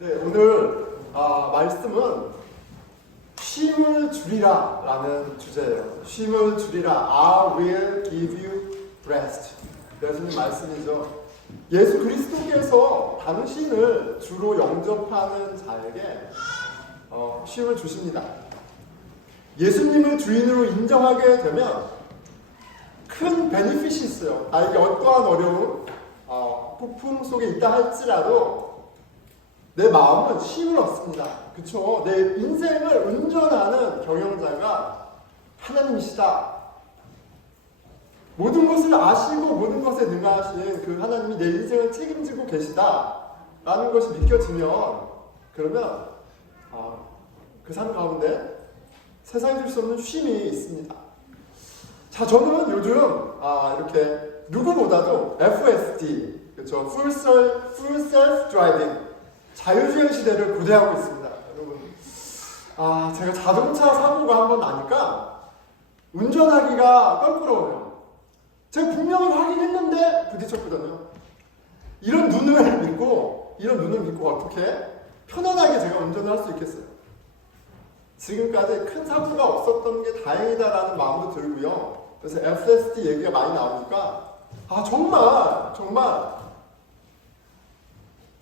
네, 오늘 말씀은 쉼을 주리라 라는 주제예요. 쉼을 주리라. I will give you rest. 예수님 말씀이죠. 예수 그리스도께서 당신을 주로 영접하는 자에게 쉼을 주십니다. 예수님을 주인으로 인정하게 되면 큰 베니핏이 있어요. 나에게 어떠한 어려움, 폭풍 속에 있다 할지라도 내 마음은 쉼을 얻습니다. 그쵸? 내 인생을 운전하는 경영자가 하나님이시다. 모든 것을 아시고 모든 것에 능하신 그 하나님이 내 인생을 책임지고 계시다 라는 것이 믿겨지면 그러면 그 삶 가운데 세상에 줄 수 없는 쉼이 있습니다. 자, 저는 요즘 이렇게 누구보다도 FSD, 그렇죠? Full Self Driving, 자율주행 시대를 고대하고 있습니다. 여러분, 제가 자동차 사고가 한번 나니까 운전하기가 껄끄러워요. 제가 분명히 확인했는데 부딪혔거든요. 이런 눈을 믿고 어떻게 편안하게 제가 운전을 할 수 있겠어요? 지금까지 큰 사고가 없었던 게 다행이다라는 마음도 들고요. 그래서 FSD 얘기가 많이 나오니까 정말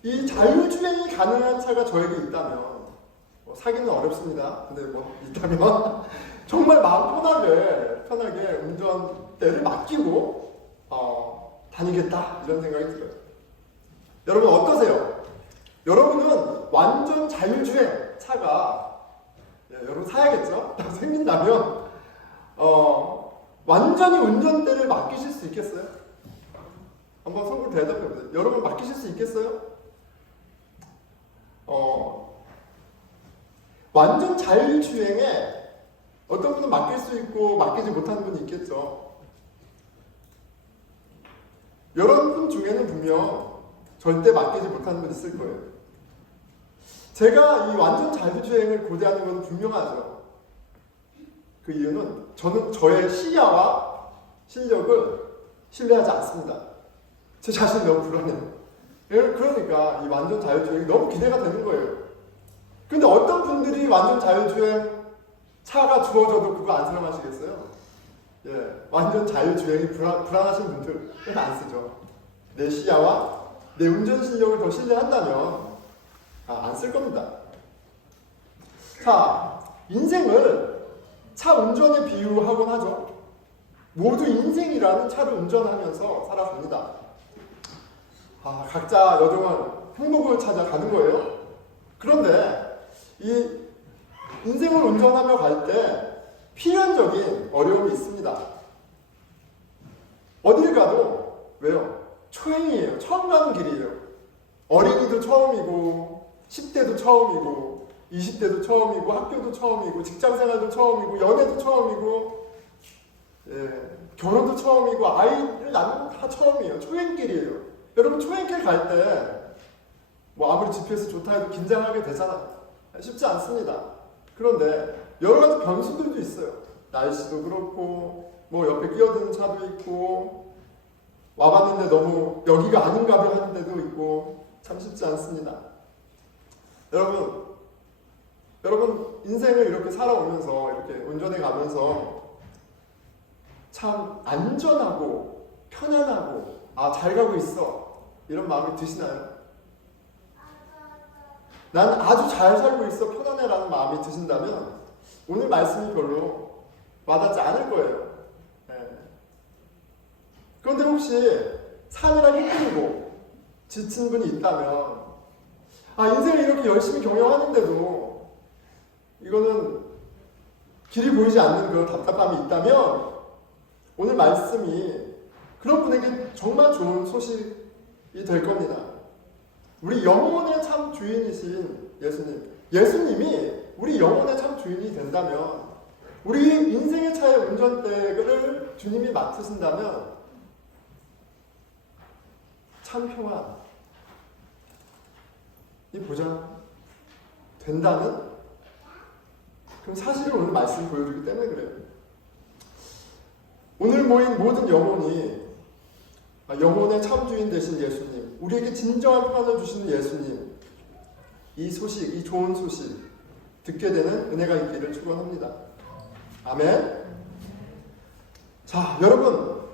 이 자율주행이 가능한 차가 저에게 있다면 사기는 어렵습니다. 근데 있다면 정말 마음 편하게 운전대를 맡기고 다니겠다 이런 생각이 들어요. 여러분 어떠세요? 여러분은 완전 자율주행 차가 여러분 사야겠죠? 생긴다면 완전히 운전대를 맡기실 수 있겠어요? 한번 손으로 대답해보세요. 여러분 맡기실 수 있겠어요? 완전 자율주행에 어떤 분은 맡길 수 있고 맡기지 못하는 분이 있겠죠. 여러분 중에는 분명 절대 맡기지 못하는 분 있을 거예요. 제가 이 완전 자율주행을 고대하는 건 분명하죠. 그 이유는 저는 저의 시야와 실력을 신뢰하지 않습니다. 제 자신이 너무 불안해요. 그러니까 이 완전 자율주행이 너무 기대가 되는 거예요. 근데 어떤 분들이 완전 자율주행 차가 주어져도 그거 안 사용하시겠어요? 완전 자율주행이 불안하신 분들은 안 쓰죠. 내 시야와 내 운전 실력을 더 신뢰한다면 안 쓸 겁니다. 자, 인생을 차 운전에 비유하곤 하죠. 모두 인생이라는 차를 운전하면서 살아갑니다. 각자 여정은 행복을 찾아가는 거예요. 그런데 이 인생을 운전하며 갈 때 필연적인 어려움이 있습니다. 어딜 가도 왜요? 초행이에요. 처음 가는 길이에요. 어린이도 처음이고 10대도 처음이고 20대도 처음이고 학교도 처음이고 직장생활도 처음이고 연애도 처음이고 결혼도 처음이고 아이를 낳는 건 다 처음이에요. 초행길이에요. 여러분 초행길 갈 때 아무리 GPS 좋다 해도 긴장하게 되잖아요. 쉽지 않습니다. 그런데 여러 가지 변수들도 있어요. 날씨도 그렇고 옆에 끼어드는 차도 있고 와봤는데 너무 여기가 아닌가 봐 하는 데도 있고 참 쉽지 않습니다. 여러분 인생을 이렇게 살아오면서 이렇게 운전해 가면서 참 안전하고 편안하고 잘 가고 있어 이런 마음이 드시나요? 난 아주 잘 살고 있어 편안해라는 마음이 드신다면 오늘 말씀이 별로 와닿지 않을 거예요. 그런데 혹시 사느라 힘들고 지친 분이 있다면 인생을 이렇게 열심히 경영하는데도 이거는 길이 보이지 않는 그런 답답함이 있다면 오늘 말씀이 그런 분에게 정말 좋은 소식이 될 겁니다. 우리 영혼의 참 주인이신 예수님이 우리 영혼의 참 주인이 된다면 우리 인생의 차의 운전대를 주님이 맡으신다면 참 평안이 보장 된다는 그런 사실을 오늘 말씀 보여주기 때문에 그래요. 오늘 모인 모든 영혼이 영혼의 참 주인 되신 예수님, 우리에게 진정한 평안을 주시는 예수님, 이 소식, 이 좋은 소식 듣게 되는 은혜가 있기를 축원합니다. 아멘. 자, 여러분,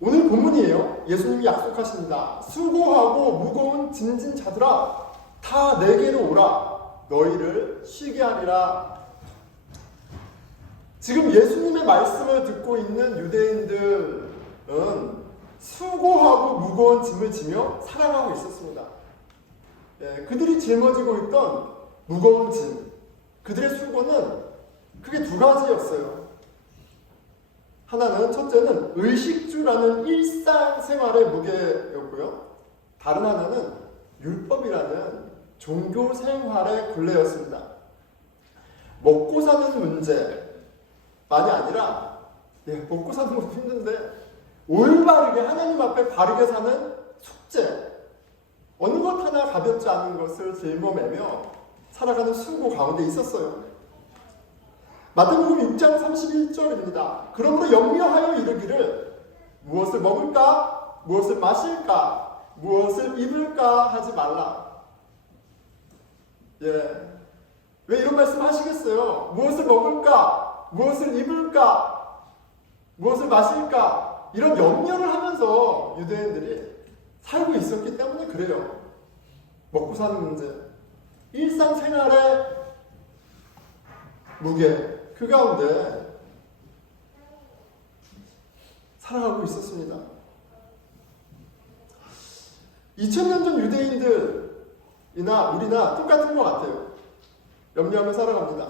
오늘 본문이에요. 예수님이 약속하십니다. 수고하고 무거운 짐진 자들아, 다 내게로 오라. 너희를 쉬게 하리라. 지금 예수님의 말씀을 듣고 있는 유대인들은 수고하고 무거운 짐을 지며 살아가고 있었습니다. 그들이 짊어지고 있던 무거운 짐, 그들의 수고는 크게 두 가지였어요. 하나는, 첫째는 의식주라는 일상생활의 무게였고요. 다른 하나는 율법이라는 종교생활의 굴레였습니다. 먹고 사는 문제만이 아니라, 먹고 사는 것도 힘든데 올바르게 하나님 앞에 바르게 사는 숙제, 어느 것 하나 가볍지 않은 것을 짊어매며 살아가는 수고 가운데 있었어요. 마태복음 6장 31절입니다. 그러므로 염려하여 이르기를 무엇을 먹을까? 무엇을 마실까? 무엇을 입을까? 하지 말라. 왜 이런 말씀 하시겠어요? 무엇을 먹을까? 무엇을 입을까? 무엇을 마실까? 이런 염려를 하면서 유대인들이 살고 있었기 때문에 그래요. 먹고 사는 문제, 일상생활의 무게, 그 가운데 살아가고 있었습니다. 2000년 전 유대인들이나 우리나 똑같은 것 같아요. 염려하며 살아갑니다.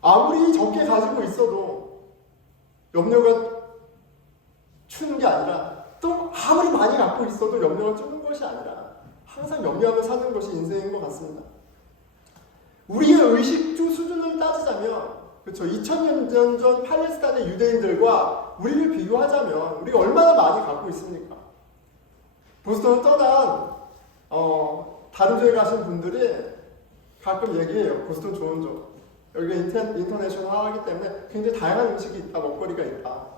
아무리 적게 가지고 있어도 염려가 추는 게 아니라, 또 아무리 많이 갖고 있어도 염려가 추는 것이 아니라 항상 염려하며 사는 것이 인생인 것 같습니다. 우리의 의식주 수준을 따지자면, 그렇죠, 2000년 전 팔레스타인의 유대인들과 우리를 비교하자면 우리가 얼마나 많이 갖고 있습니까? 보스턴을 떠난 다른 주에 가신 분들이 가끔 얘기해요. 보스턴 좋은 점, 여기가 인터내셔널하기 때문에 굉장히 다양한 음식이 있다, 먹거리가 있다.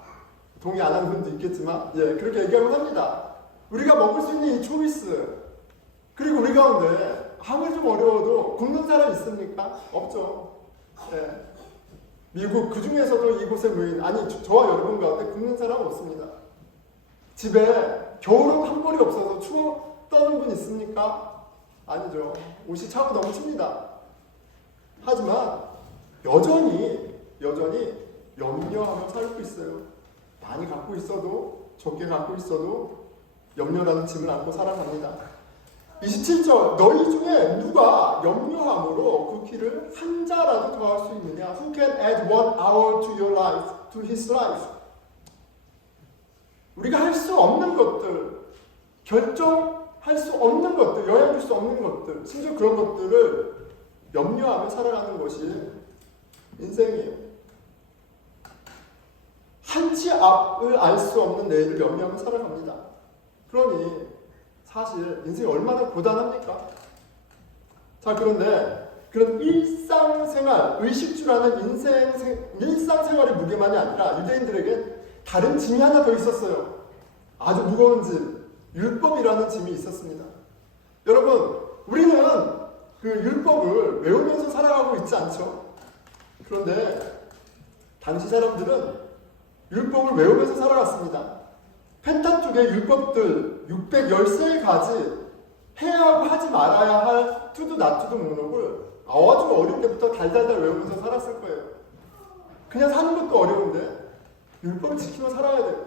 동의 안 하는 분도 있겠지만 그렇게 얘기하곤 합니다. 우리가 먹을 수 있는 이 초이스, 그리고 우리 가운데 아무리 좀 어려워도 굶는 사람 있습니까? 없죠. 미국 그 중에서도 이곳에 모인, 아니 저와 여러분 가운데 굶는 사람은 없습니다. 집에 겨울옷 한 벌이 없어서 추워 떠는 분 있습니까? 아니죠. 옷이 차고 넘칩니다. 하지만 여전히 염려하며 살고 있어요. 많이 갖고 있어도 적게 갖고 있어도 염려라는 짐을 안고 살아갑니다. 27절, 너희 중에 누가 염려함으로 그 길을 한 자라도 더할 수 있느냐? Who can add 1 hour to your life, to his life? 우리가 할 수 없는 것들, 결정할 수 없는 것들, 영향 줄 수 없는 것들, 심지어 그런 것들을 염려하며 살아가는 것이 인생이에요. 한치 앞을 알 수 없는 내일을 염려하며 살아갑니다. 그러니 사실 인생이 얼마나 고단합니까? 자, 그런데 그런 일상생활, 의식주라는 일상생활의 무게만이 아니라 유대인들에게 다른 짐이 하나 더 있었어요. 아주 무거운 짐, 율법이라는 짐이 있었습니다. 여러분, 우리는 그 율법을 외우면서 살아가고 있지 않죠? 그런데 당시 사람들은 율법을 외우면서 살아갔습니다. 펜타tuk의 율법들 613가지 해야 하고 하지 말아야 할 투두 나투두 목록을 아주 어릴 때부터 달달달 외우면서 살았을 거예요. 그냥 사는 것도 어려운데 율법을 지키며 살아야 돼요.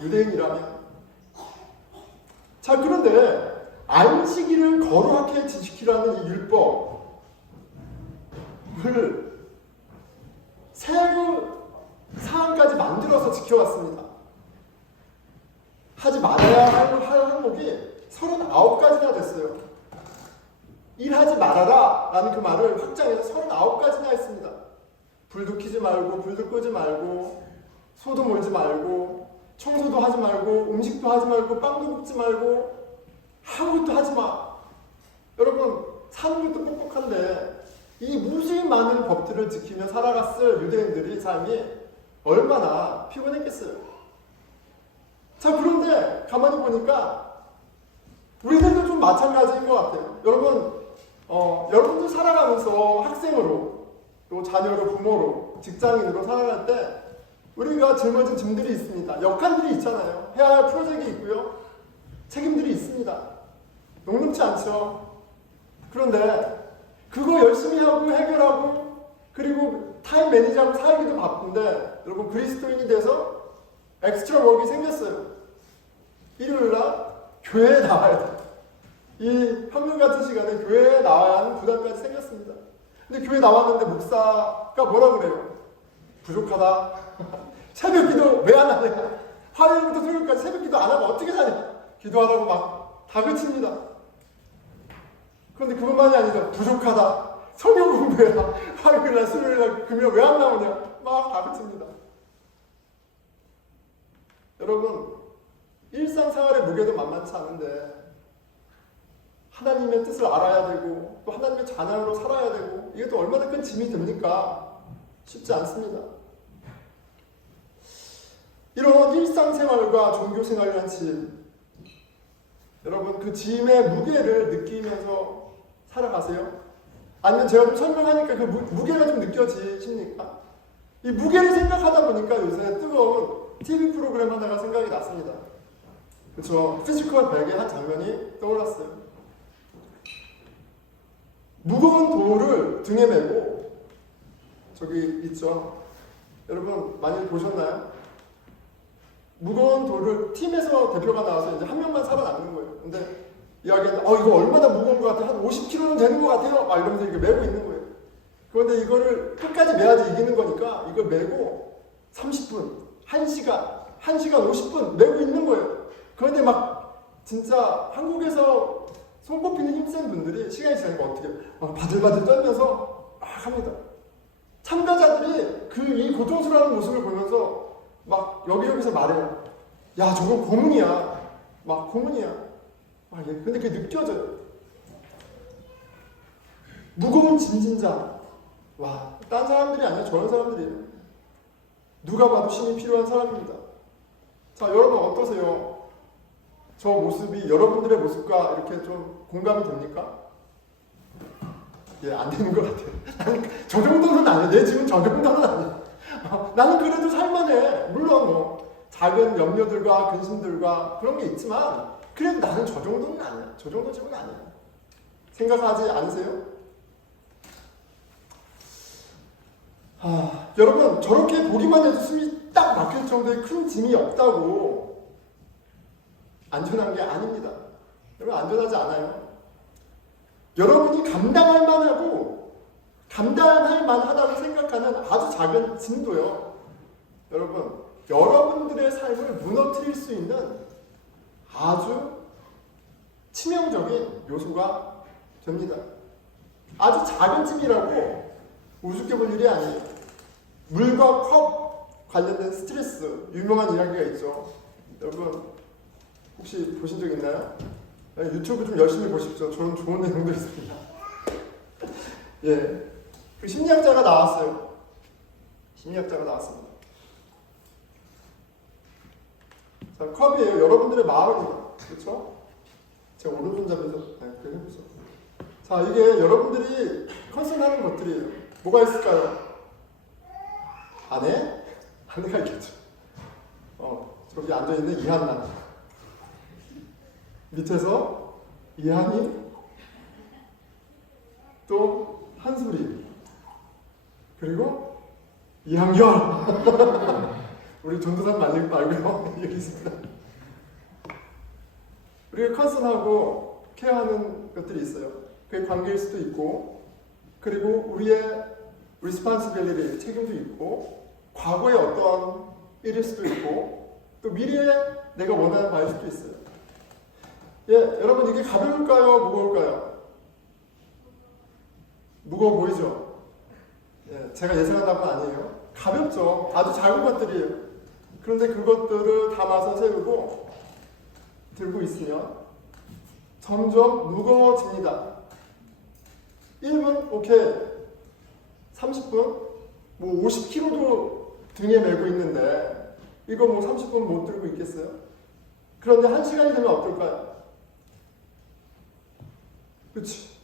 유대인이라면. 자, 그런데 안식일을 거룩하게 지키라는 이 율법을 세부 사항까지 만들어서 지켜왔습니다. 하지 말아야 할 항목이 39가지나 됐어요. 일하지 말아라 라는 그 말을 확장해서 39가지나 했습니다. 불도 켜지 말고, 불도 끄지 말고, 소도 몰지 말고, 청소도 하지 말고, 음식도 하지 말고, 빵도 굽지 말고, 아무것도 하지 마. 여러분, 사는 것도 뻑뻑한데 이 무수히 많은 법들을 지키며 살아갔을 유대인들이 삶이 얼마나 피곤했겠어요. 자, 그런데 가만히 보니까 우리들도 좀 마찬가지인 것 같아요. 여러분들 살아가면서 학생으로, 또 자녀로, 부모로, 직장인으로 살아갈 때 우리가 짊어진 짐들이 있습니다. 역할들이 있잖아요. 해야 할 프로젝트가 있고요. 책임들이 있습니다. 녹록지 않죠. 그런데 그거 열심히 하고 해결하고 그리고 타임 매니지하고 살기도 바쁜데 여러분 그리스도인이 돼서 엑스트라 워크가 생겼어요. 일요일날 교회에 나와야 돼. 이 평균 같은 시간에 교회에 나와야 하는 부담까지 생겼습니다. 근데 교회 나왔는데 목사가 뭐라 그래요? 부족하다. 새벽 기도 왜 안 하냐? 화요일부터 수요일까지 새벽 기도 안 하고 어떻게 사냐? 기도하라고 막 다그칩니다. 그런데 그것만이 아니죠. 부족하다. 성경 공부해라. 화요일날 수요일날 금요일 왜 안 나오냐? 막 다그칩니다. 여러분 일상생활의 무게도 만만치 않은데 하나님의 뜻을 알아야 되고 또 하나님의 자녀로 살아야 되고 이게 또 얼마나 큰 짐이 됩니까? 쉽지 않습니다. 이런 일상생활과 종교생활이라는 짐, 여러분 그 짐의 무게를 느끼면서 살아가세요? 아니면 제가 좀 설명하니까 그 무게가 좀 느껴지십니까? 이 무게를 생각하다 보니까 요새 뜨거운 TV 프로그램 하나가 생각이 났습니다. 그렇죠? 피지컬 백의 한 장면이 떠올랐어요. 무거운 돌을 등에 메고 저기 있죠. 여러분 많이 보셨나요? 무거운 돌을 팀에서 대표가 나와서 이제 한 명만 살아남는 거예요. 근데 이야기하는데 이거 얼마나 무거운 것 같아요? 한 50kg는 되는 것 같아요. 막 이러면서 이렇게 메고 있는 거예요. 그런데 이거를 끝까지 메야지 이기는 거니까 이걸 메고 30분, 1시간 50분 메고 있는 거예요. 그런데 막 진짜 한국에서 손꼽히는 힘센 분들이 시간이 지나니까 어떻게 바들바들 떨면서 막 합니다. 참가자들이 이 고통스러운 모습을 보면서 막 여기저기서 말해요. 야, 저건 고문이야. 막 고문이야. 근데 그게 느껴져요. 무거운 짐진자. 와, 딴 사람들이 아니라 저런 사람들이에요. 누가 봐도 힘이 필요한 사람입니다. 자, 여러분 어떠세요? 저 모습이 여러분들의 모습과 이렇게 좀 공감이 됩니까? 예, 안 되는 것 같아요. 나는 저 정도는 아니야. 내 집은 저 정도는 아니야. 나는 그래도 살만해. 물론 작은 염려들과 근심들과 그런 게 있지만 그래도 나는 저 정도는 아니야. 저 정도 집은 아니야. 생각하지 않으세요? 여러분 저렇게 보기만 해도 숨이 딱 막힐 정도의 큰 짐이 없다고 안전한 게 아닙니다. 여러분 안전하지 않아요. 여러분이 감당할 만하고 감당할 만하다고 생각하는 아주 작은 짐도요. 여러분 여러분들의 삶을 무너뜨릴 수 있는 아주 치명적인 요소가 됩니다. 아주 작은 짐이라고 우습게 볼 일이 아니에요. 물과 컵 관련된 스트레스 유명한 이야기가 있죠. 여러분 혹시 보신 적 있나요? 유튜브 좀 열심히 보십시오. 저는 좋은 내용도 있습니다. 예, 그 심리학자가 나왔어요. 심리학자가 나왔습니다. 자, 컵이에요. 여러분들의 마음입니다. 그렇죠? 제가 오른손잡이에서 그렇게 해보죠. 자, 이게 여러분들이 컨설하는 것들이에요. 뭐가 있을까요? 아내? 아내가 있겠죠. 저기 앉아있는 이한나. 밑에서 이한이, 또 한소리, 그리고 이한결. 우리 전도사 말고요. 여기 있습니다. 우리가 컨설하고 케어하는 것들이 있어요. 그게 관계일 수도 있고, 그리고 우리의 responsibility, 책임도 있고, 과거의 어떤 일일 수도 있고, 또 미래에 내가 원하는 바일 수도 있어요. 예, 여러분 이게 가벼울까요? 무거울까요? 무거워 보이죠? 예, 제가 예상한 건 아니에요. 가볍죠. 아주 작은 것들이에요. 그런데 그것들을 담아서 세우고 들고 있으면 점점 무거워집니다. 1분? 오케이. 30분? 뭐 50kg도 등에 메고 있는데 이거 뭐 30분 못 들고 있겠어요? 그런데 1시간이 되면 어떨까요? 그렇지.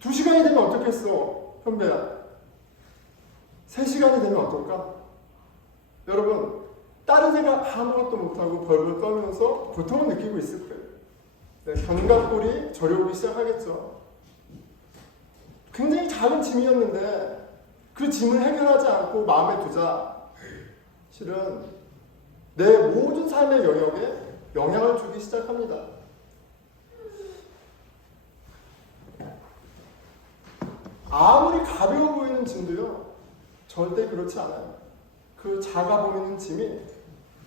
2시간이 되면 어떻겠어, 현배야? 3시간이 되면 어떨까? 여러분, 다른 생각 아무것도 못하고 벌벌 떨면서 고통을 느끼고 있을 거예요. 네, 견갑골이 저려오기 시작하겠죠. 굉장히 작은 짐이었는데 그 짐을 해결하지 않고 마음에 두자 실은 내 모든 삶의 영역에 영향을 주기 시작합니다. 아무리 가벼워 보이는 짐도요, 절대 그렇지 않아요. 그 작아 보이는 짐이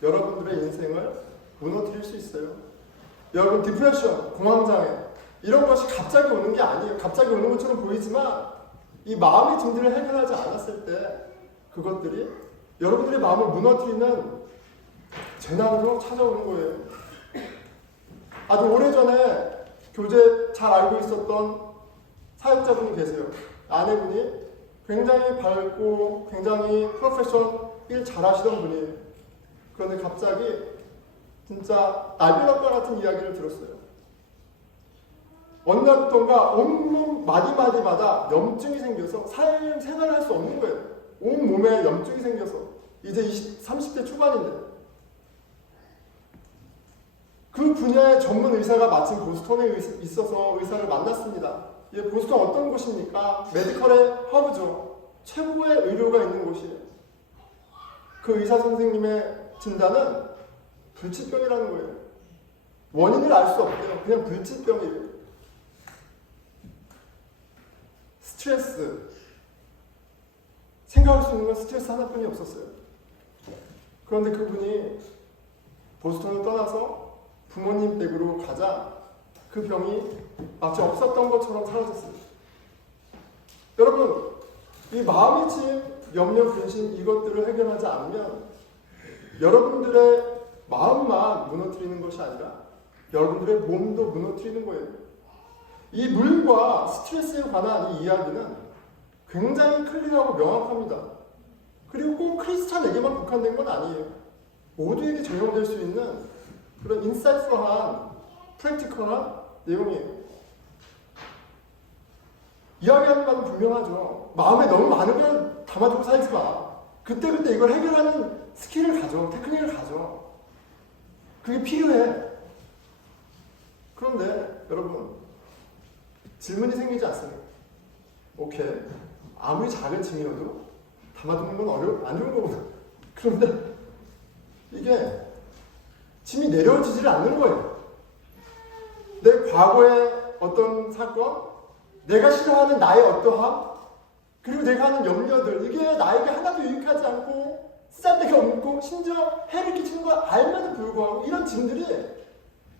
여러분들의 인생을 무너뜨릴 수 있어요. 여러분, 디프레션, 공황장애 이런 것이 갑자기 오는 게 아니에요. 갑자기 오는 것처럼 보이지만 이 마음의 짐들을 해결하지 않았을 때 그것들이 여러분들의 마음을 무너뜨리는 재난으로 찾아오는 거예요. 아주 오래전에 교제 잘 알고 있었던 사역자분이 계세요. 아내분이 굉장히 밝고 굉장히 프로페셔널 일 잘하시던 분이에요. 그런데 갑자기 진짜 나비락과 같은 이야기를 들었어요. 어느 날부터인가 온몸 마디마디마다 염증이 생겨서 생활을 할 수 없는 거예요. 온 몸에 염증이 생겨서 이제 30대 초반인데 그 분야의 전문 의사가 마침 보스턴에 있어서 의사를 만났습니다. 보스턴 어떤 곳입니까? 메디컬의 허브죠. 최고의 의료가 있는 곳이에요. 그 의사 선생님의 진단은 불치병이라는 거예요. 원인을 알 수 없대요. 그냥 불치병이에요. 스트레스. 생각할 수 있는 건 스트레스 하나뿐이 없었어요. 그런데 그분이 보스턴을 떠나서 부모님 댁으로 가자 그 병이 마치 없었던 것처럼 사라졌습니다. 여러분, 이 마음의 짐, 염려, 근심 이것들을 해결하지 않으면 여러분들의 마음만 무너뜨리는 것이 아니라 여러분들의 몸도 무너뜨리는 거예요. 이 물과 스트레스에 관한 이 이야기는 굉장히 클리어하고 명확합니다. 그리고 꼭 크리스찬에게만 국한된 건 아니에요. 모두에게 적용될 수 있는 그런 인사이트한 프랙티컬한 내용이에요. 이야기하는 바는 분명하죠. 마음에 너무 많은 걸 담아두고 살지 마. 그때그때 이걸 해결하는 스킬을 가져. 테크닉을 가져. 그게 필요해. 그런데 여러분, 질문이 생기지 않습니까? 오케이. 아무리 작은 짐이어도 담아두는 건 안 좋은 거구나. 그런데 이게 짐이 내려지질 않는 거예요. 내 과거의 어떤 사건, 내가 싫어하는 나의 어떠함, 그리고 내가 하는 염려들, 이게 나에게 하나도 유익하지 않고 쓸데가 없고 심지어 해를 끼치는 걸 알면서 불구하고 이런 짐들이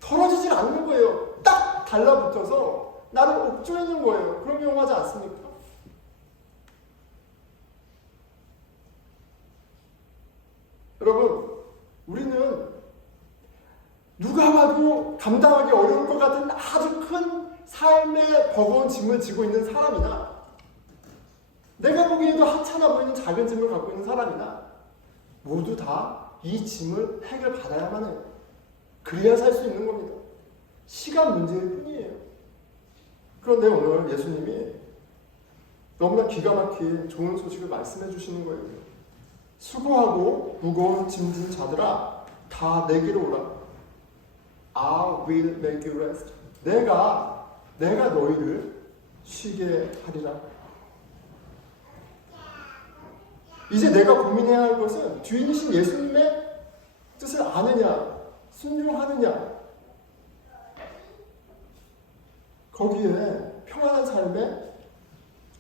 덜어지질 않는 거예요. 딱 달라붙어서 나를 옥죄이는 거예요. 그럼 용하지 않습니까? 여러분, 우리는 누가 봐도 감당하기 어려울 것 같은 아주 큰 삶의 버거운 짐을 지고 있는 사람이나 내가 보기에도 하찮아 보이는 작은 짐을 갖고 있는 사람이나 모두 다 이 짐을 해결받아야만 해요. 그래야 살 수 있는 겁니다. 시간 문제일 뿐이에요. 그런데 오늘 예수님이 너무나 기가 막힌 좋은 소식을 말씀해 주시는 거예요. 수고하고 무거운 짐진 자들아 다 내게로 오라. I will make you rest. 내가 너희를 쉬게 하리라. 이제 내가 고민해야 할 것은 주인이신 예수님의 뜻을 아느냐, 순종하느냐. 거기에 평안한 삶에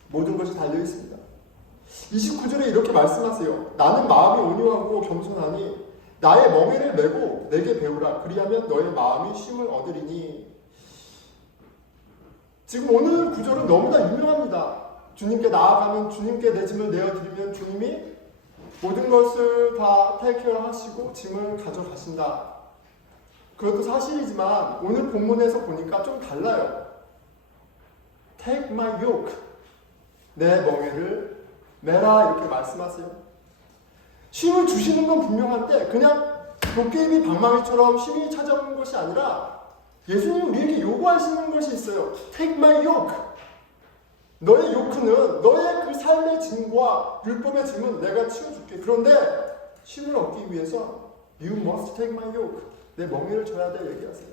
모든 것이 달려 있습니다. 29절에 이렇게 말씀하세요. 나는 마음이 온유하고 겸손하니 나의 멍에를 메고 내게 배우라. 그리하면 너의 마음이 쉼을 얻으리니. 지금 오늘 구절은 너무나 유명합니다. 주님께 나아가면 주님께 내 짐을 내어드리면 주님이 모든 것을 다 테이크케어 하시고 짐을 가져가신다. 그것도 사실이지만 오늘 본문에서 보니까 좀 달라요. Take my yoke. 내 멍에를 메라 이렇게 말씀하세요. 쉼을 주시는 건 분명한데 그냥 도깨비 방망이처럼 심히 찾아오는 것이 아니라 예수님이 우리에게 요구하시는 것이 있어요. Take my yoke. 너의 요크는, 너의 그 삶의 짐과 율법의 짐은 내가 치워줄게. 그런데 쉼을 얻기 위해서 You must take my yoke. 내 멍에를 져야 돼 얘기하세요.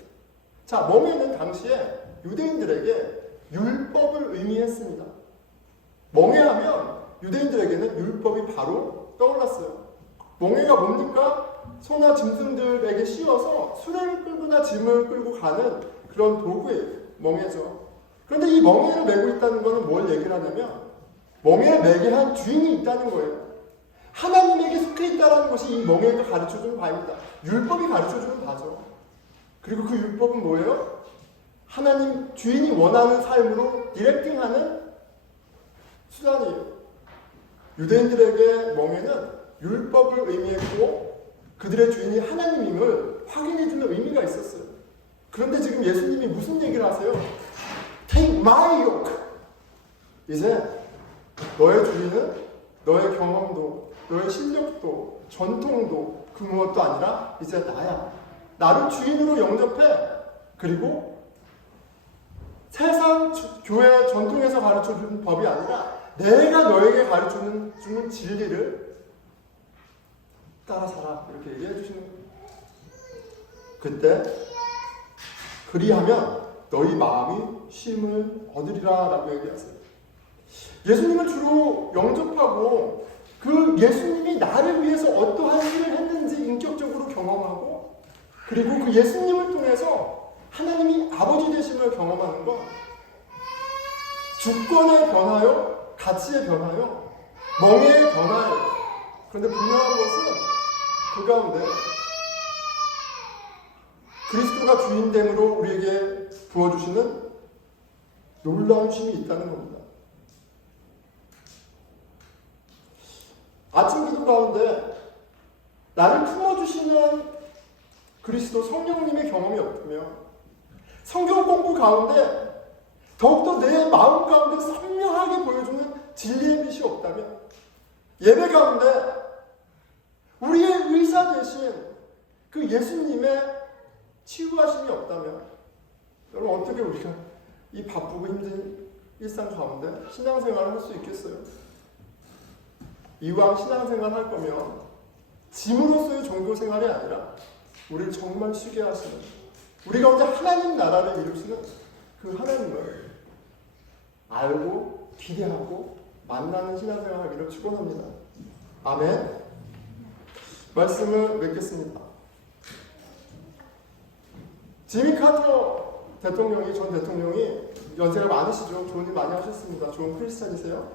자, 멍에는 당시에 유대인들에게 율법을 의미했습니다. 멍에하면 유대인들에게는 율법이 바로 떠올랐어요. 멍에가 뭡니까? 소나 짐승들에게 씌워서 수레를 끌거나 짐을 끌고 가는 그런 도구예요. 멍에죠. 그런데 이 멍에를 메고 있다는 것은 뭘 얘기를 하냐면 멍에를 메게 한 주인이 있다는 거예요. 하나님에게 속해 있다는 것이 이 멍에가 가르쳐주는 바입니다. 율법이 가르쳐주는 바죠. 그리고 그 율법은 뭐예요? 하나님 주인이 원하는 삶으로 디렉팅하는 수단이에요. 유대인들에게 멍에는 율법을 의미했고 그들의 주인이 하나님임을 확인해주는 의미가 있었어요. 그런데 지금 예수님이 무슨 얘기를 하세요? Take my yoke. 이제 너의 주인은 너의 경험도, 너의 실력도, 전통도 그 무엇도 아니라 이제 나야. 나를 주인으로 영접해. 그리고 세상 교회 전통에서 가르쳐주는 법이 아니라 내가 너에게 가르쳐주는 진리를 따라 살아. 이렇게 얘기해 주시는 거예요. 그때 그리하면 너희 마음이 쉼을 얻으리라 라고 얘기하세요. 예수님을 주로 영접하고 그 예수님이 나를 위해서 어떠한 일을 했는지 인격적으로 경험하고 그리고 그 예수님을 통해서 하나님이 아버지 되심을 경험하는 것, 주권에 변하여 가치에 변하여 멍에에 변하여. 그런데 분명한 것은 그 가운데 그리스도가 주인됨으로 우리에게 부어주시는 놀라운 쉼이 있다는 겁니다. 아침 기도 가운데 나를 품어주시는 그리스도 성령님의 경험이 없으며 성경 공부 가운데 더욱더 내 마음 가운데 선명하게 보여주는 진리의 빛이 없다면 예배 가운데 우리의 의사 대신 그 예수님의 치유하심이 없다면 여러분 어떻게 우리가 이 바쁘고 힘든 일상 가운데 신앙생활을 할 수 있겠어요? 이왕 신앙생활 할 거면 짐으로서의 종교생활이 아니라 우리를 정말 쉬게 하시는 우리 가운데 하나님 나라를 이루시는 그 하나님을 알고 기대하고 만나는 신앙생활을 하기를 축원합니다. 아멘. 말씀을 맺겠습니다. 지미 카터 대통령이, 전 대통령이 연세가 많으시죠. 좋은 일 많이 하셨습니다. 좋은 크리스찬이세요.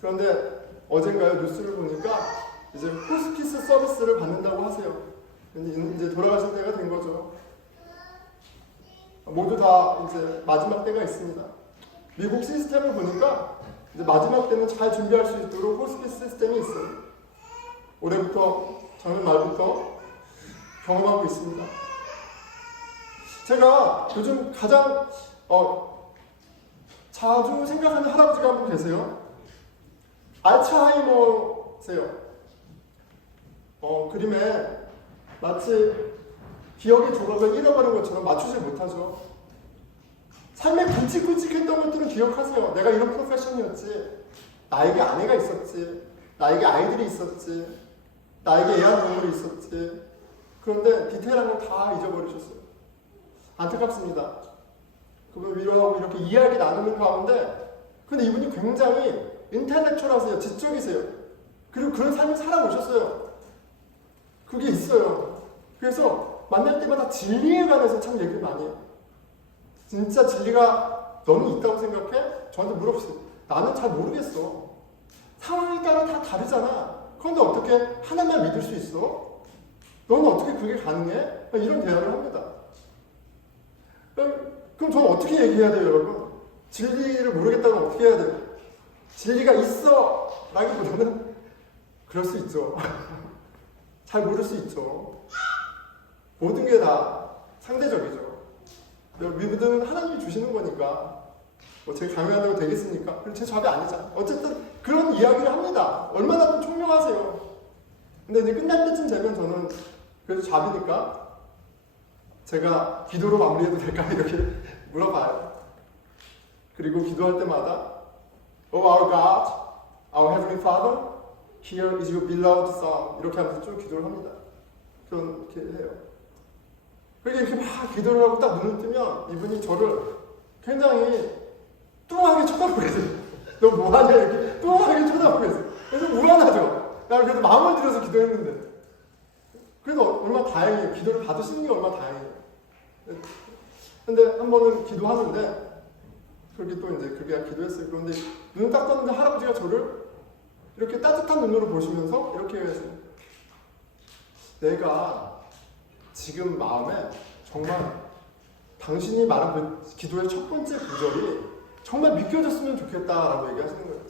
그런데 어젠가요 뉴스를 보니까 이제 호스피스 서비스를 받는다고 하세요. 근데 이제 돌아가실 때가 된 거죠. 모두 다 이제 마지막 때가 있습니다. 미국 시스템을 보니까 이제 마지막 때는 잘 준비할 수 있도록 호스피스 시스템이 있어요. 올해부터 작년 말부터 경험하고 있습니다. 제가 요즘 가장 자주 생각하는 할아버지가 한 분 계세요. 알츠하이머세요. 그림에 마치 기억의 조각을 잃어버린 것처럼 맞추지 못하죠. 삶에 굵직굵직했던 것들은 기억하세요. 내가 이런 프로페션이었지. 나에게 아내가 있었지. 나에게 아이들이 있었지. 나에게 애완동물이 있었지. 그런데 디테일한 걸 다 잊어버리셨어요. 안타깝습니다. 그분 위로하고 이렇게 이야기 나누는 가운데 근데 이분이 굉장히 인텔렉츄얼하세요. 지적이세요. 그리고 그런 삶을 살아오셨어요. 그게 있어요. 그래서 만날 때마다 진리에 관해서 참 얘기를 많이 해요. 진짜 진리가 너는 있다고 생각해? 저한테 물어보세요. 나는 잘 모르겠어. 상황에 따라 다 다르잖아. 그런데 어떻게 하나만 믿을 수 있어? 너는 어떻게 그게 가능해? 이런 대화를 합니다. 그럼 저는 어떻게 얘기해야 돼요, 여러분? 진리를 모르겠다면 어떻게 해야 돼요? 진리가 있어! 라기보다는 그럴 수 있죠. 잘 모를 수 있죠. 모든 게 다 상대적이죠. 믿음은 하나님이 주시는 거니까 뭐 제가 강요한다고 되겠습니까? 그럼 제 답이 아니잖아요. 어쨌든 그런 이야기를 합니다. 얼마나 좀 총명하세요. 근데 이제 끝날 때쯤 되면 저는 그래서 잡이니까 제가 기도로 마무리해도 될까 이렇게 물어봐요. 그리고 기도할 때마다 Oh our God, our Heavenly Father, here is your beloved Son 이렇게 하면서 쭉 기도를 합니다. 그렇게 해요. 그렇게 이렇게 막 기도를 하고 딱 눈을 뜨면 이분이 저를 굉장히 뚱하게 쳐다보게 돼요. 너 뭐하냐 이렇게 뚱하게 쳐다보게 돼요. 그래서 무안하죠. 나 그래도 마음을 들여서 기도했는데 그래도 얼마나 다행이에요. 기도를 받으시는 게 얼마나 다행이에요. 근데 한 번은 기도하는데 그렇게 또 이제 그게 기도했어요. 그런데 눈을 딱 떴는데 할아버지가 저를 이렇게 따뜻한 눈으로 보시면서 이렇게 했어요. 내가 지금 마음에 정말 당신이 말한 그 기도의 첫 번째 구절이 정말 믿겨졌으면 좋겠다라고 얘기하시는 거예요.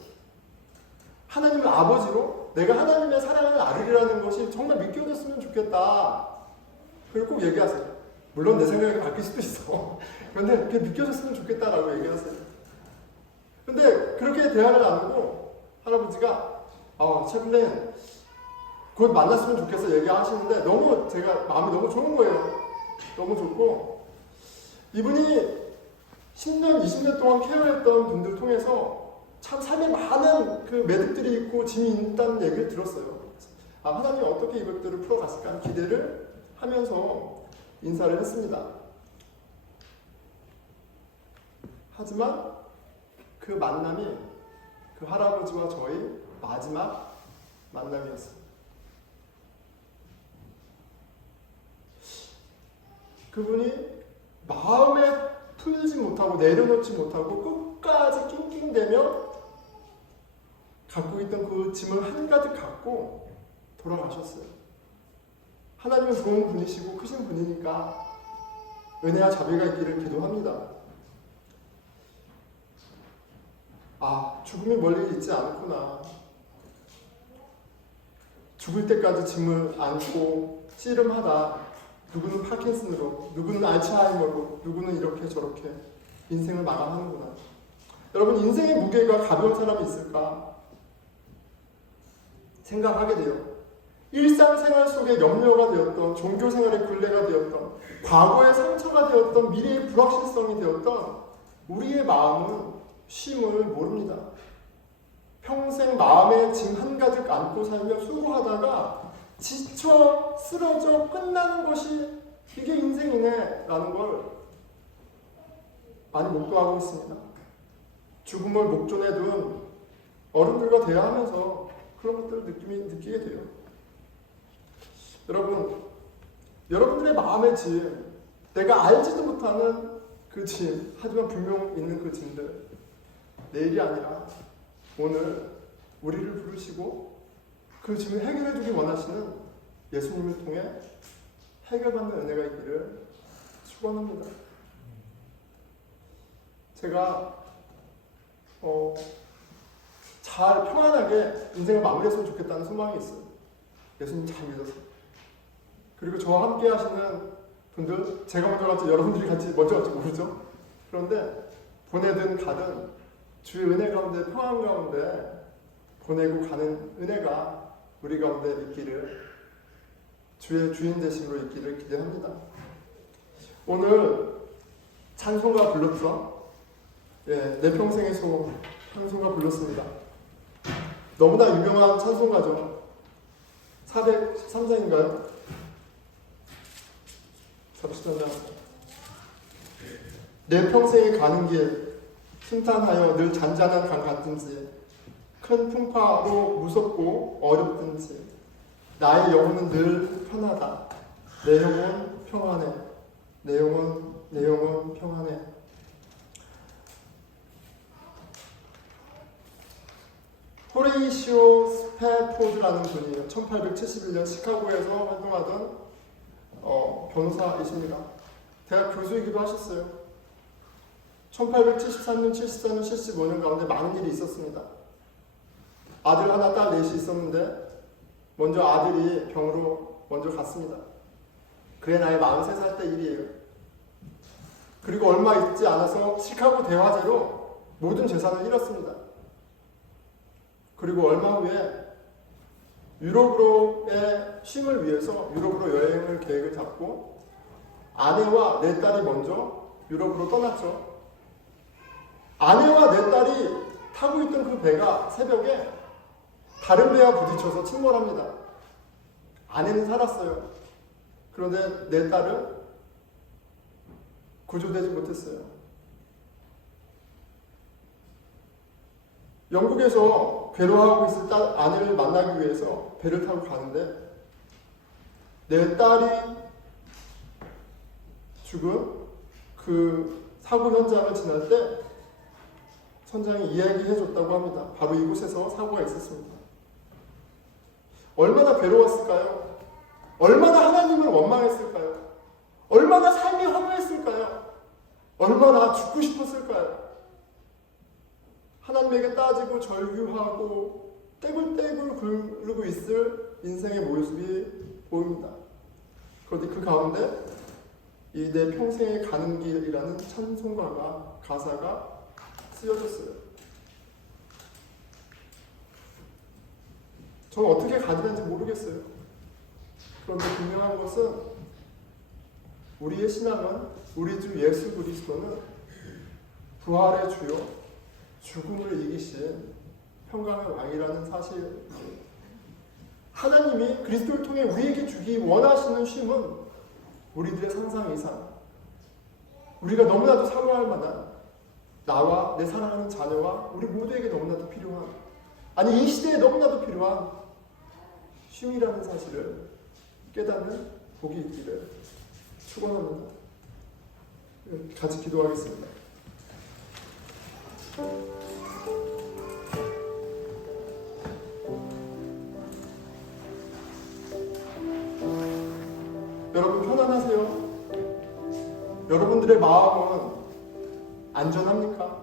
하나님을 아버지로 내가 하나님의 사랑하는 아들이라는 것이 정말 믿겨졌으면 좋겠다. 그리고 꼭 얘기하세요. 물론 내 생각이 바뀔 수도 있어. 그런데 그렇게 믿겨졌으면 좋겠다라고 얘기하세요. 근데 그렇게 대화를 나누고 할아버지가 채플린 곧 만났으면 좋겠어 얘기하시는데 너무 제가 마음이 너무 좋은 거예요. 너무 좋고 이분이 10년, 20년 동안 케어했던 분들 통해서 참 삶에 많은 그 매듭들이 있고 짐이 있다는 얘기를 들었어요. 하나님이 어떻게 이것들을 풀어갔을까 하는 기대를 하면서 인사를 했습니다. 하지만 그 만남이 그 할아버지와 저의 마지막 만남이었습니다. 그분이 마음에 풀지 못하고 내려놓지 못하고 끝까지 낑낑대며 갖고 있던 그 짐을 한가득 갖고 돌아가셨어요. 하나님은 좋은 분이시고 크신 분이니까 은혜와 자비가 있기를 기도합니다. 죽음이 멀리 있지 않구나. 죽을 때까지 짐을 안고 씨름하다. 누구는 파킨슨으로, 누구는 알츠하이머로, 누구는 이렇게 저렇게 인생을 마감하는구나. 여러분, 인생의 무게가 가벼운 사람이 있을까? 생각하게 돼요. 일상생활 속에 염려가 되었던, 종교생활의 굴레가 되었던, 과거의 상처가 되었던, 미래의 불확실성이 되었던 우리의 마음은 쉼을 모릅니다. 평생 마음에 짐 한가득 안고 살며 수고하다가 지쳐 쓰러져 끝나는 것이 이게 인생이네 라는 걸 많이 목도하고 있습니다. 죽음을 목전에 둔 어른들과 대화하면서 그런 것들을 느끼게 돼요. 여러분, 여러분들의 마음의 짐, 내가 알지도 못하는 그 짐, 하지만 분명 있는 그 짐들, 내일이 아니라 오늘 우리를 부르시고 그 짐을 해결해 주기 원하시는 예수님을 통해 해결받는 은혜가 있기를 축원합니다. 제가 잘 평안하게 인생을 마무리했으면 좋겠다는 소망이 있어요. 예수님 잘 믿어서. 그리고 저와 함께 하시는 분들, 제가 먼저 갈지 여러분들이 먼저 갈지 모르죠. 그런데 보내든 가든 주의 은혜 가운데, 평안 가운데 보내고 가는 은혜가 우리 가운데 있기를, 주의 주인 되심으로 있기를 기대합니다. 오늘 찬송가 불렀죠? 내 평생의 소원, 찬송가 불렀습니다. 너무나 유명한 찬송가죠. 413장인가요? 잠시만요. 내 평생에 가는 길, 순탄하여 늘 잔잔한 강 같은지, 큰 풍파로 무섭고 어렵든지, 나의 영혼은 늘 편하다. 내 영혼 평안해. 내 영혼 평안해. 호레이시오 스패포드라는 분이에요. 1871년 시카고에서 활동하던 변호사이십니다. 대학 교수이기도 하셨어요. 1873년, 74년, 75년 가운데 많은 일이 있었습니다. 아들 하나, 딸 넷이 있었는데 먼저 아들이 병으로 먼저 갔습니다. 그의 나이 43살 때 일이에요. 그리고 얼마 있지 않아서 시카고 대화재로 모든 재산을 잃었습니다. 그리고 얼마 후에 유럽으로의 쉼을 위해서 유럽으로 여행을 계획을 잡고 아내와 내 딸이 먼저 유럽으로 떠났죠. 아내와 내 딸이 타고 있던 그 배가 새벽에 다른 배와 부딪혀서 침몰합니다. 아내는 살았어요. 그런데 내 딸은 구조되지 못했어요. 영국에서 괴로워하고 있을 딸 아내를 만나기 위해서 배를 타고 가는데 내 딸이 죽은 그 사고 현장을 지날 때 선장이 이야기해줬다고 합니다. 바로 이곳에서 사고가 있었습니다. 얼마나 괴로웠을까요? 얼마나 하나님을 원망했을까요? 얼마나 삶이 허무했을까요? 얼마나 죽고 싶었을까요? 하나님에게 따지고 절규하고 떼굴떼굴 굴르고 있을 인생의 모습이 보입니다. 그런데 그 가운데 이 내 평생에 가는 길이라는 찬송가가 가사가 쓰여졌어요. 저는 어떻게 가야 되는지 모르겠어요. 그런데 분명한 것은 우리의 신앙은 우리 주 예수 그리스도는 부활의 주요 죽음을 이기신 평강의 왕이라는 사실. 하나님이 그리스도를 통해 우리에게 주기 원하시는 쉼은 우리들의 상상 이상, 우리가 너무나도 사모할 만한 나와 내 사랑하는 자녀와 우리 모두에게 너무나도 필요한, 아니 이 시대에 너무나도 필요한 쉼이라는 사실을 깨닫는 복이 있기를 축원합니다. 같이 기도하겠습니다. 여러분 편안하세요? 여러분들의 마음은 안전합니까?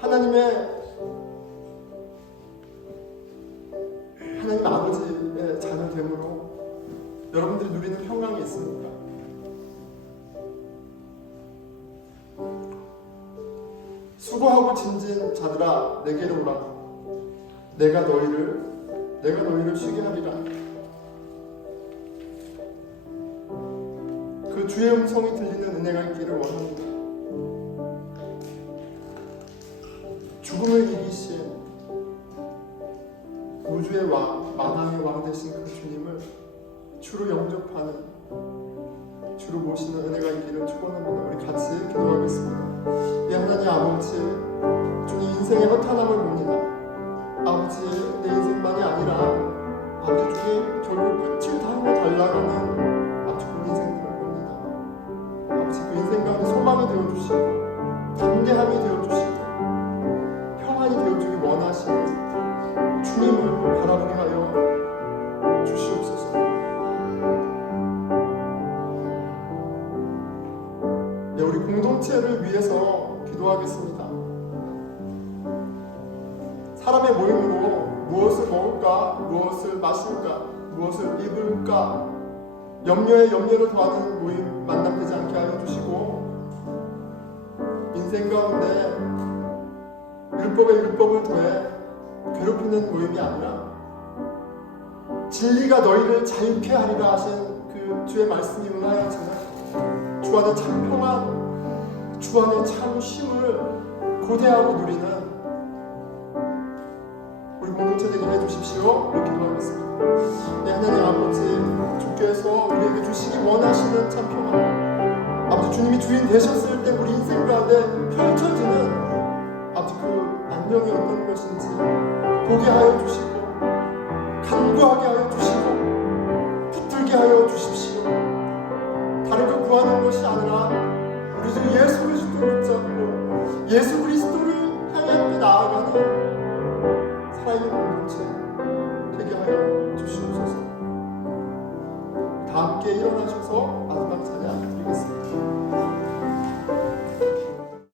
하나님 아버지의 자녀됨으로 여러분들이 누리는 평강이 있습니까? 수고하고 짐진 자들아 내게로 오라. 내가 너희를 쉬게 하리라. 그 주의 음성이 들리는 은혜가 있기를 원합니다. 죽음을 이기신 우주의 왕, 만왕의 왕 되신 그 주님을 주로 영접하는, 주로 모시는 은혜가 있기를 축원합니다. 우리 같이 기도하겠습니다. 예, 하나님 아버지, 주님 인생의 허탄함을 봅니다. 아버지, 내 인생만이 아니라 아버지 주님 결국 끝을 향해 달려가는 아버지 그 인생들을 봅니다. 아버지 그 인생 가운데 소망이 되어주시고 담대함이 되어주시고 평안이 되어주기 원하시는 주님을 바라보게 하여 주시옵소서. 네, 우리 공동체를 위해서 기도하겠습니다. 사람의 모임으로 무엇을 먹을까, 무엇을 마실까, 무엇을 입을까 염려에 염려를 더하는 모임 만남되지 않게 하여 주시고, 인생 가운데 율법에 율법을 더해 괴롭히는 모임이 아니라 진리가 너희를 자유케 하리라 하신 그 주의 말씀이 응하여지는 주 안에 참 평안, 주 안에 참 쉼을 고대하고 누리는 우리 공동체 되게 해주십시오. 이렇게 기도하겠습니다. 네, 하나님 아버지, 주께서 우리에게 주시기 원하시는 참 평안, 아버지 주님이 주인 되셨을 때 우리 인생 가운데 펼쳐지는 아버지 그 안녕이 어떤 것인지 보게 하여 주시고 간구하게 하여 주시고 붙들게 하여 주십시오. 다른 것 구하는 것이 아니라 우리 주 예수 그리스도를 붙잡고 예수 그리스도를 향해 함께 나아가는 살아있는 공동체 되게 하여 주시옵소서. 다 함께 일어나셔서